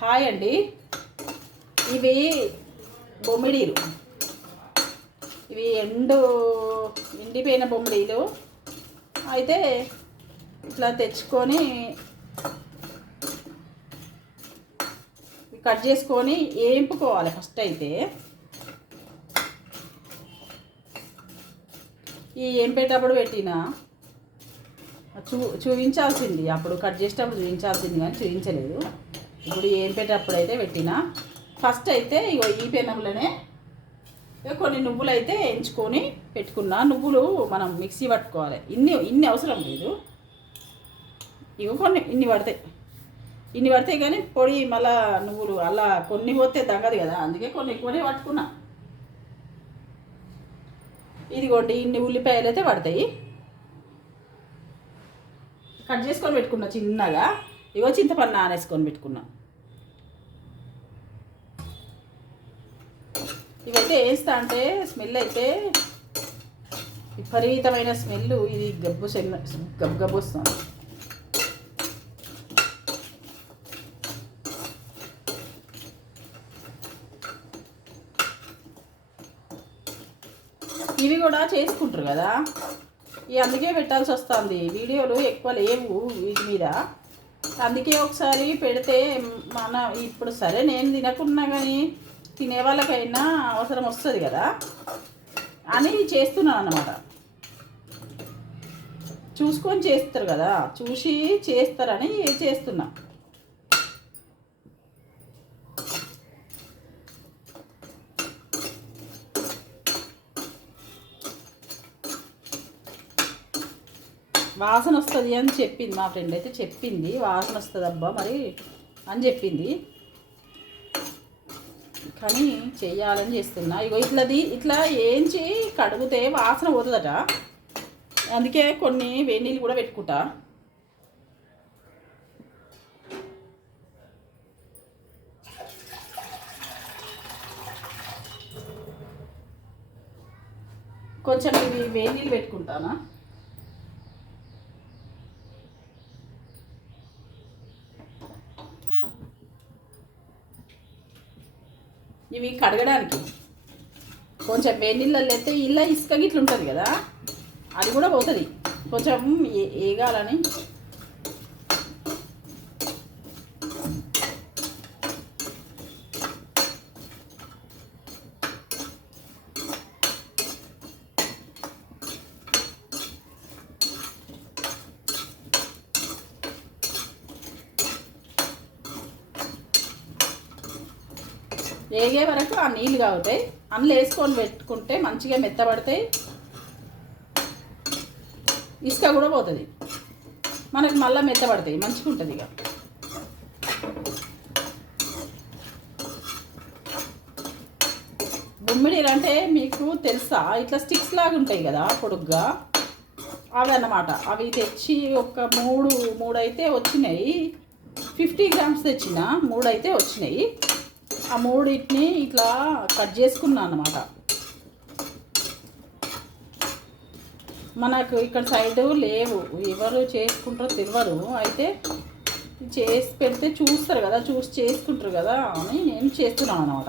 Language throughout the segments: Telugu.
హాయ్ అండి. ఇవి బొమ్మిడీలు. ఇవి ఎండు ఎండిపోయిన బొమ్మిడీలు. అయితే ఇట్లా తెచ్చుకొని కట్ చేసుకొని ఏంపుకోవాలి ఫస్ట్ అయితే. ఈ ఏంపేటప్పుడు పెట్టిన చూ చూపించాల్సింది. అప్పుడు కట్ చేసేటప్పుడు చూపించాల్సింది కానీ చూపించలేదు. ఇప్పుడు ఏంపేటప్పుడు అయితే పెట్టిన. ఫస్ట్ అయితే ఇగో ఈ పెనంలోనే కొన్ని నువ్వులు అయితే ఎంచుకొని పెట్టుకున్నా. నువ్వులు మనం మిక్సీ పట్టుకోవాలి. ఇన్ని ఇన్ని అవసరం లేదు. ఇగో కొన్ని ఇన్ని పడతాయి. ఇన్ని పడతాయి కానీ పొడి మళ్ళా నువ్వులు అలా కొన్ని పోతే తగ్గదు కదా. అందుకే కొన్ని ఎక్కువనే పట్టుకున్నా. ఇదిగోండి ఇన్ని ఉల్లిపాయలు అయితే పడతాయి. కట్ చేసుకొని పెట్టుకున్నా చిన్నగా. ఇగో చింతపండు నానేసుకొని పెట్టుకున్నా. ఇవైతే వేస్తా అంటే స్మెల్ అయితే విపరీతమైన స్మెల్. ఇది గబ్బు చెన్న గబ్ గబ్బు వస్తుంది. ఇవి కూడా చేసుకుంటారు కదా? ఇవి అందుకే పెట్టాల్సి వస్తుంది. వీడియోలు ఎక్కువ లేవు వీటి మీద. అందుకే ఒకసారి పెడితే మన ఇప్పుడు సరే నేను తినకున్నా కానీ తినే వాళ్ళకైనా అవసరం వస్తుంది కదా? అని చేస్తున్నాను అన్నమాట చూసుకొని చేస్తారు కదా? చూసి చేస్తారని చేస్తున్నా. వాసన వస్తుంది అని చెప్పింది మా ఫ్రెండ్ అయితే చెప్పింది. వాసన వస్తుంది అబ్బా మరి అని చెప్పింది. కానీ చేయాలని చేస్తున్నా. ఇగో ఇట్లాది ఇట్లా ఏంచి కడిగితే వాసన పోతుందట. అందుకే కొన్ని వేడి నీళ్ళు కూడా పెట్టుకుంటా. కొంచెం ఇవి వేడి నీళ్ళు పెట్టుకుంటానా? ఇవి కడగడానికి. కొంచెం వేడి నీళ్ళల్లో అయితే ఇలా ఇసుక గిట్ల ఉంటుంది కదా అది కూడా పోతుంది. కొంచెం ఏ- ఏగాలని మంచిగా అవుతాయి. అందులో వేసుకొని పెట్టుకుంటే మంచిగా మెత్తబడతాయి. ఇసుక కూడా పోతుంది. మనకి మళ్ళీ మెత్తబడతాయి. మంచిగా ఉంటుంది ఇక. గుమ్మిడీలు అంటే మీకు తెలుసా? ఇట్లా స్టిక్స్ లాగా ఉంటాయి కదా పొడుగ్గా. అవి అన్నమాట అవి తెచ్చి ఒక మూడు మూడు అయితే వచ్చినాయి. ఫిఫ్టీ గ్రామ్స్ తెచ్చిన మూడు అయితే వచ్చినాయి. ఆ మూడింటిని ఇట్లా కట్ చేసుకున్నాను అనమాట మనకు ఇక్కడ సైడ్ లేవు. ఎవరు చేసుకుంటారో తెలియదు అయితే చేసి పెడితే చూస్తారు కదా చూసి చేసుకుంటారు కదా అని నేను చేస్తున్నాను అనమాట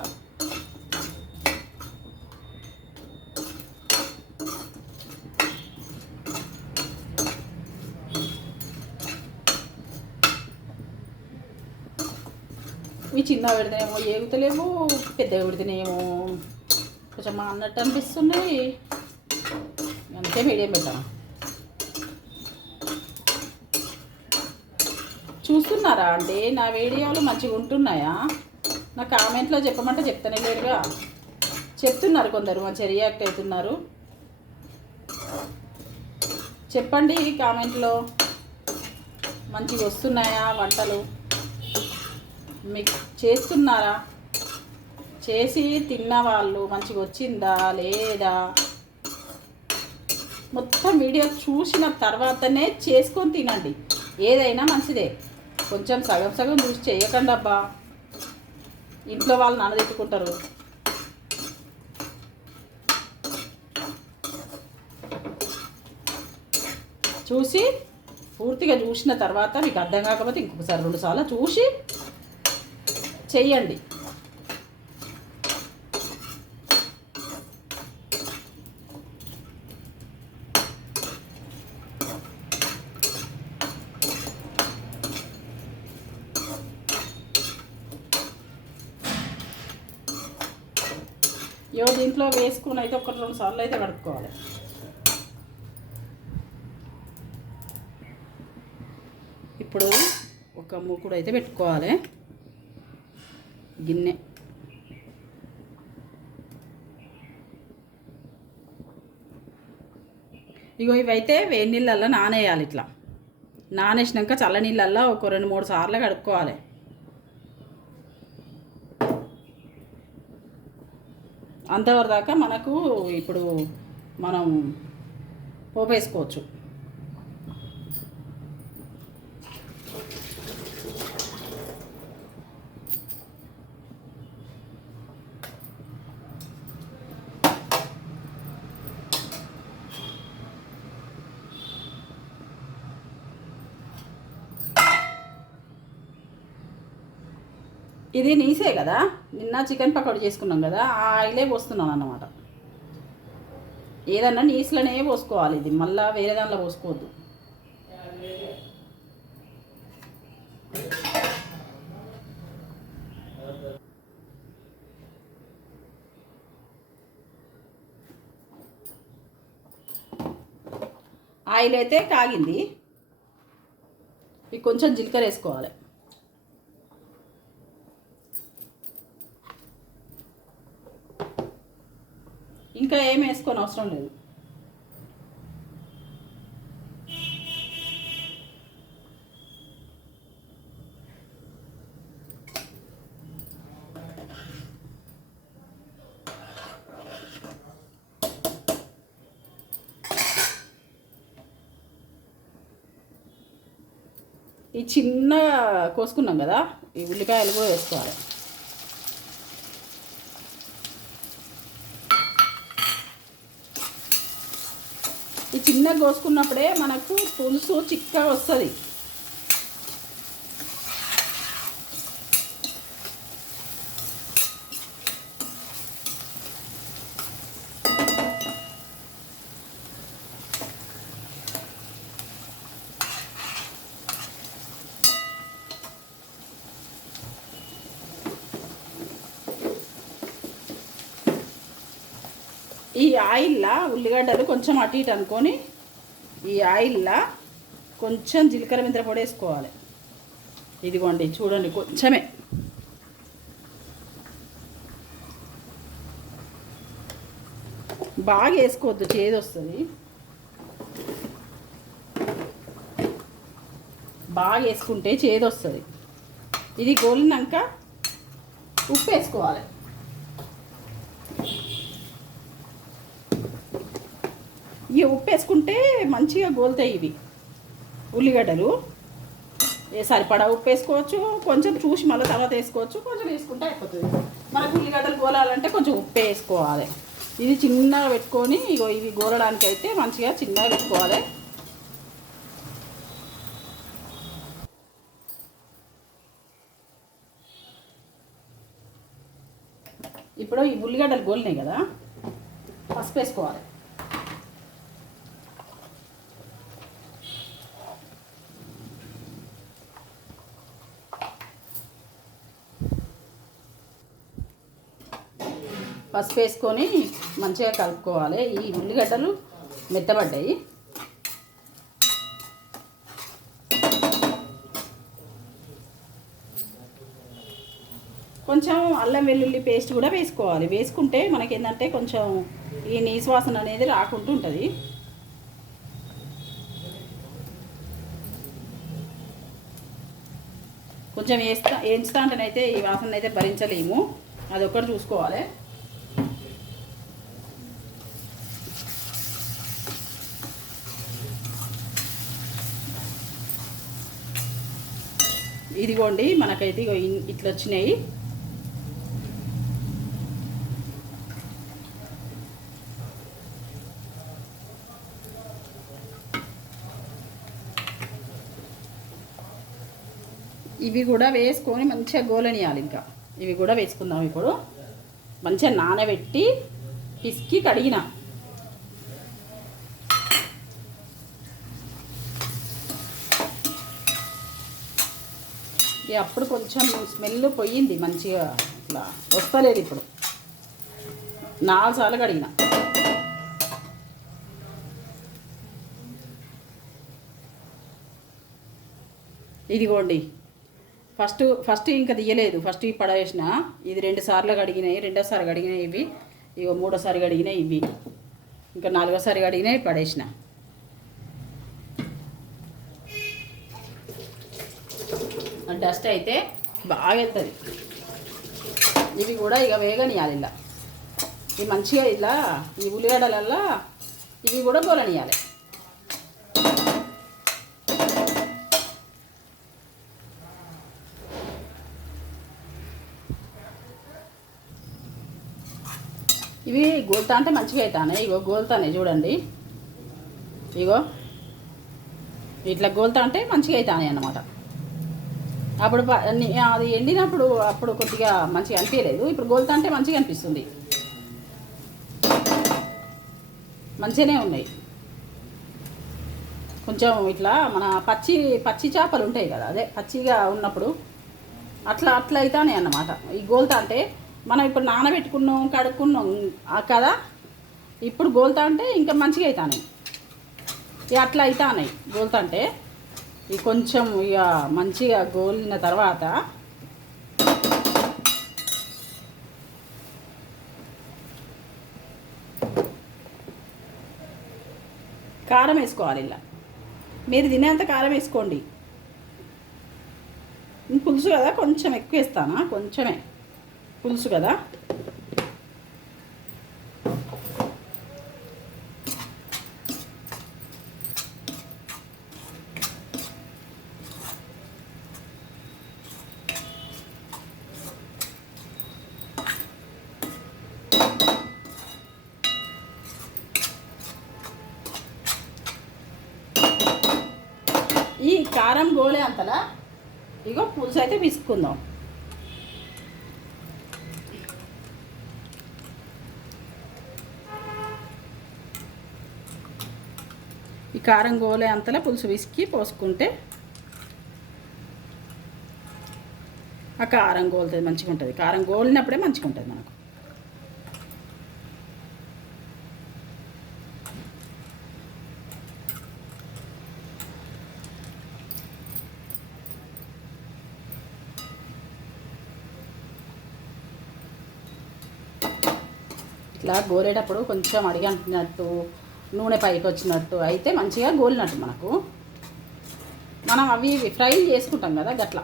ఇవి చిన్న పెడితేనేమో ఏగుతలేవు పెద్దగా పెడితేనేమో. కొంచెం మా అన్నట్టు అనిపిస్తున్నాయి అంతే మీడియం పెట్టాను చూస్తున్నారా? అండి నా వీడియోలు మంచిగా ఉంటున్నాయా? నా కామెంట్లో చెప్పమంటే చెప్తానే లేరుగా. చెప్తున్నారు కొందరు మంచి రియాక్ట్ అవుతున్నారు. చెప్పండి కామెంట్లో. మంచిగా వస్తున్నాయా వంటలు? మీకు చేస్తున్నారా? చేసి తిన్న వాళ్ళు మంచిగా వచ్చిందా? లేదా? మొత్తం వీడియో చూసిన తర్వాతనే చేసుకొని తినండి. ఏదైనా మంచిదే. కొంచెం సగం సగం చూసి చేయకండి అబ్బా. ఇంట్లో వాళ్ళు నానదెట్టుకుంటారు చూసి పూర్తిగా చూసిన తర్వాత మీకు అర్థం కాకపోతే ఇంకొకసారి రెండు సార్లు చూసి చెయ్యండి. యో దీంట్లో వేసుకుని అయితే ఒకటి రెండు సార్లు అయితే కడుక్కోవాలి. ఇప్పుడు ఒక మూకుడు అయితే పెట్టుకోవాలి. గిన్నె. ఇగో ఇవైతే వేడి నీళ్ళల్లో నానేయాలి ఇట్లా. నానేసినాక చల్ల నీళ్ళల్లో ఒక రెండు మూడు సార్లు కడుక్కోవాలి. అంతవరకు దాకా మనకు ఇప్పుడు మనం పోపేసుకోవచ్చు. ఇది నీసే కదా? నిన్న చికెన్ పకోడీ చేసుకున్నాం కదా ఆ ఆయిలే పోస్తున్నాను అన్నమాట. ఏదన్నా నీసులోనే పోసుకోవాలి ఇది మళ్ళీ వేరే దాంట్లో పోసుకోవద్దు. ఆయిల్ అయితే కాగింది. ఇవి కొంచెం జీలకర్ర వేసుకోవాలి. ఇంకా ఏం వేసుకొని అవసరం లేదు. ఈ చిన్న కోసుకున్నాం కదా ఈ ఉల్లిపాయలు కూడా వేసుకోవాలి. ఈ చిన్నగా కోసుకున్నప్పుడే మనకు పులుసు చిక్కగా వస్తుంది. ఆయిల్లా ఉల్లిగడ్డలు కొంచెం అటు ఇటు అనుకొని ఈ ఆయిల్లా కొంచెం జీలకర్ర మెంతర పొడి వేసుకోవాలి. ఇదిగోండి చూడండి కొంచెమే. బాగా వేసుకోవద్దు చేదు వస్తుంది. బాగా వేసుకుంటే చేదు వస్తుంది. ఇది గోలినాక ఉప్పు వేసుకోవాలి. ఈ ఉప్పు వేసుకుంటే మంచిగా గోలుతాయి ఇవి. ఉల్లిగడ్డలు. ఏ సరిపడా ఉప్పు వేసుకోవచ్చు కొంచెం చూసి మళ్ళీ తర్వాత వేసుకోవచ్చు కొంచెం వేసుకుంటే అయిపోతుంది. మనకు ఉల్లిగడ్డలు గోలాలంటే కొంచెం ఉప్పు వేసుకోవాలి. ఇది చిన్నగా పెట్టుకొని ఇగో ఇవి గోలడానికి అయితే మంచిగా చిన్నగా పెట్టుకోవాలి. ఇప్పుడు ఈ ఉల్లిగడ్డలు గోలినాయి కదా పసుపు వేసుకోవాలి. పసుపు వేసుకొని మంచిగా కలుపుకోవాలి. ఈ ఉల్లిగడ్డలు మెత్తబడ్డాయి. కొంచెం అల్లం వెల్లుల్లి పేస్ట్ కూడా వేసుకోవాలి. వేసుకుంటే మనకి ఏంటంటే కొంచెం ఈ నీసువాసన అనేది రాకుండా ఉంటుంది. కొంచెం వేస్తా వేయించుతా అంటేనైతే ఈ వాసన అయితే భరించలేము. అది ఒక్కటి చూసుకోవాలి. ఇదిగోండి మనకైతే ఇగో ఇట్లా వచ్చినాయి ఇవి కూడా వేసుకొని మంచిగా గోలనియాలి ఇంకా. ఇవి కూడా వేసుకుందాం ఇప్పుడు. మంచిగా నానబెట్టి పిసికి కడిగినా. అప్పుడు కొంచెం స్మెల్ పోయింది మంచిగా ఇట్లా వస్తలేదు ఇప్పుడు. నాలుగు సార్లు కడిగిన. ఇదిగోండి. ఫస్ట్ ఫస్ట్ ఇంకా తీయలేదు. ఫస్ట్ ఇవి పడవేసిన ఇది రెండు సార్లు కడిగినాయి రెండోసారి కడిగినాయి ఇవి. ఇగో మూడోసారి కడిగినాయి ఇవి. ఇంకా నాలుగోసారి కడిగినాయి పడేసిన. డస్ట్ అయితే బాగా వెళ్తుంది ఇవి కూడా ఇక వేగనియాలి ఇలా. ఇవి మంచిగా ఇలా ఈ ఉల్లిగడ్డలల్లా ఇవి కూడా బోలనియాలి ఇవి గోల్తా అంటే మంచిగా అవుతానే ఇగో గోల్తానే చూడండి. ఇగో ఇట్లా గోల్తా అంటే మంచిగా అవుతానే అన్నమాట. అప్పుడు అది ఎండినప్పుడు అప్పుడు కొద్దిగా మంచిగా అనిపించలేదు. ఇప్పుడు గోల్తా అంటే మంచిగా అనిపిస్తుంది. మంచిగానే ఉన్నాయి. కొంచెం ఇట్లా మన పచ్చి పచ్చి చేపలు ఉంటాయి కదా అదే పచ్చిగా ఉన్నప్పుడు అట్లా అట్లా అవుతానే అన్నమాట. ఈ గోల్తా అంటే మనం ఇప్పుడు నానబెట్టుకున్నాం కడుక్కున్నాం కదా ఇప్పుడు గోల్తా అంటే ఇంకా మంచిగా అవుతాయి ఇక అట్లా అవుతాయి గోల్తా అంటే. ఈ కొంచెం ఇక మంచిగా గోలిన తర్వాత కారం వేసుకోవాలి ఇలా. మీరు తినేంత కారం వేసుకోండి. పులుసు కదా కొంచెం ఎక్కువ వేస్తానా? కొంచెమే. పులుసు కదా ఈ కారం గోలే అంతలా ఇగో పులుసు అయితే పిసుకుందాం ఈ కారం గోలే అంతలా పులుసు విసికి పోసుకుంటే ఆ కారం గోలుతుంది మంచిగా ఉంటుంది కారం గోలినప్పుడే మంచిగా ఉంటుంది మనకు. ఇట్లా గోలేటప్పుడు కొంచెం అడిగంటున్నట్టు నూనె పైకి వచ్చినట్టు అయితే మంచిగా గోలినట్టు మనకు. మనం అవి ఫ్రై చేసుకుంటాం కదా గట్లా.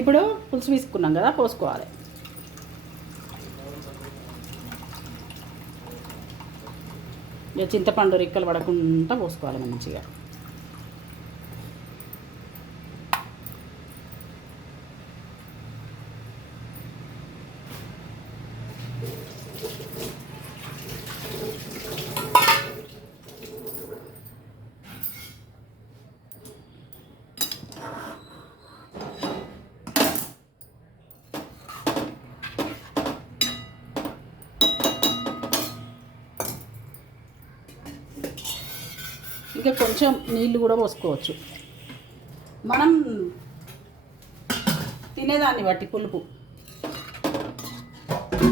ఇప్పుడు పులుసు తీసుకున్నాం కదా పోసుకోవాలి. ఇక చింతపండు రిక్కలు పడకుండా పోసుకోవాలి మంచిగా. అందుకే కొంచెం నీళ్ళు కూడా పోసుకోవచ్చు. మనం తినేదాన్ని బట్టి పులుపు.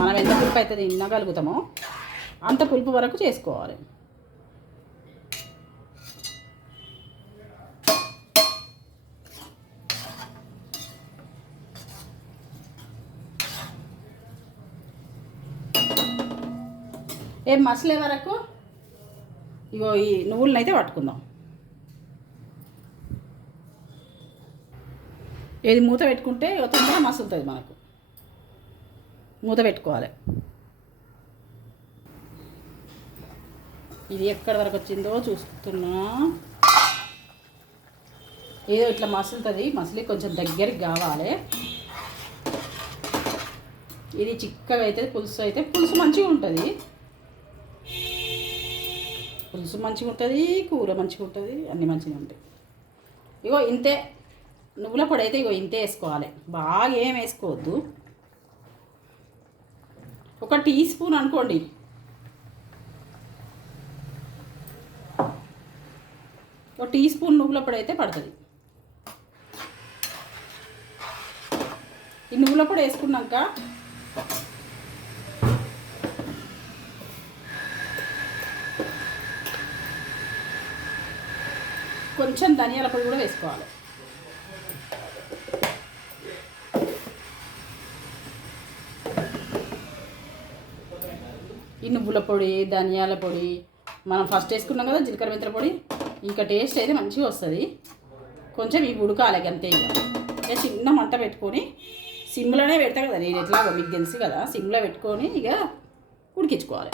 మనం ఎంత పులుపు అయితే తినగలుగుతామో అంత పులుపు వరకు చేసుకోవాలి. ఏం మసలే వరకు ఇగో ఈ నువ్వులను అయితే పట్టుకుందాం. ఏది మూత పెట్టుకుంటే తొందర తొందరగా మసులుతుంది మనకు. మూత పెట్టుకోవాలి. ఇది ఎక్కడి వరకు వచ్చిందో చూస్తున్నా. ఏదో ఇట్లా మసులుతుంది మసిలి కొంచెం దగ్గరికి కావాలి. ఇది చిక్కగా అయితే పులుసు అయితే పులుసు మంచిగా ఉంటుంది. పులుసు మంచిగా ఉంటుంది కూర మంచిగా ఉంటుంది అన్నీ మంచిగా ఉంటాయి. ఇగో ఇంతే నువ్వుల పొడి అయితే ఇగో ఇంతే వేసుకోవాలి. బాగా ఏం వేసుకోవద్దు. ఒక టీ స్పూన్ అనుకోండి. ఒక టీ స్పూన్ నువ్వుల పొడి అయితే పడుతుంది. ఈ నువ్వుల పొడి వేసుకున్నాక కొంచెం ధనియాల పొడి కూడా వేసుకోవాలి. ఈ నువ్వుల పొడి ధనియాల పొడి మనం ఫస్ట్ వేసుకున్నాం కదా జీలకర్ర మెంతుల పొడి ఇంకా టేస్ట్ అయితే మంచిగా వస్తుంది. కొంచెం ఇవి ఉడకాలి అంతే ఇక. చిన్న మంట పెట్టుకొని సిమ్లోనే పెడతా కదా నేను ఎట్లాగో మీకు తెలుసు కదా సిమ్లో పెట్టుకొని ఇక ఉడికించుకోవాలి.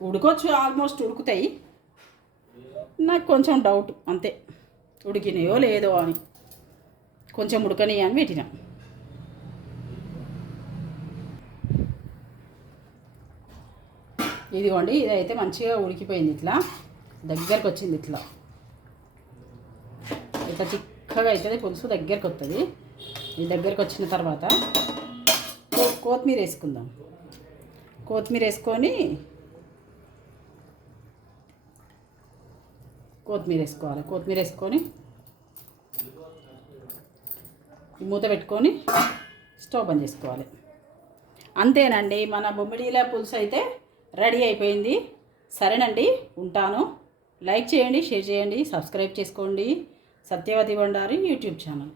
ఉడకొచ్చు ఆల్మోస్ట్ ఉడుకుతాయి. నాకు కొంచెం డౌట్ అంతే. ఉడికినాయో లేదో అని. కొంచెం ఉడకని అని పెట్టినా. ఇదిగోండి ఇదైతే మంచిగా ఉడికిపోయింది ఇట్లా. దగ్గరకు వచ్చింది ఇట్లా. ఇట్లా చిక్కగా అవుతుంది పులుసు దగ్గరకు వస్తుంది ఈ దగ్గరకు వచ్చిన తర్వాత కో- కొత్తిమీర వేసుకుందాం కొత్తిమీర వేసుకొని కొత్తిమీర వేసుకోవాలి. కొత్తిమీర వేసుకొని మూత పెట్టుకొని స్టవ్ బంద్ చేసుకోవాలి. అంతేనండి మన బొమ్మిడీల పులుసు అయితే రెడీ అయిపోయింది. సరేనండి ఉంటాను. లైక్ చేయండి షేర్ చేయండి సబ్స్క్రైబ్ చేసుకోండి. Satyavathi Bandari YouTube channel.